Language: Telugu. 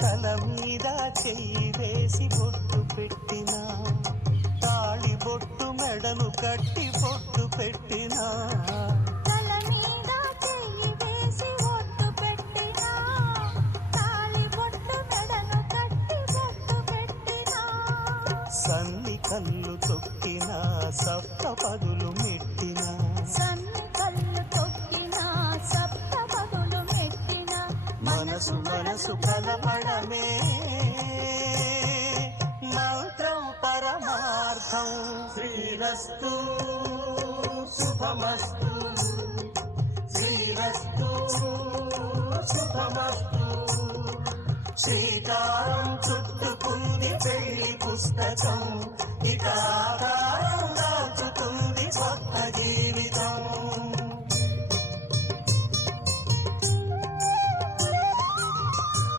తల మీద చెయ్యి వేసి బొట్టు పెట్టినా, తాళి బొట్టు మెడను కట్టి బొట్టు పెట్టినా, తల మీద చెయ్యి వేసి బొట్టు పెట్టినా, తాళి బొట్టు మెడను కట్టి బొట్టు పెట్టినా, సన్ని కళ్ళు తొక్కినా సప్త పదులు మెట్టినా, సన్ని కళ్ళు తొక్కినా సప్త పదులు మెట్టినా, మనసు మనసు కలపడమే మంత్రం పరమార్థం. శ్రీరస్తు శుభమస్తు, శ్రీరస్తు శుభమస్తు. శ్రీకారం చుట్టుకుంది పెళ్లి పుస్తకం, ఇక ఆకారం దాచుతుంది కొత్త జీవితం.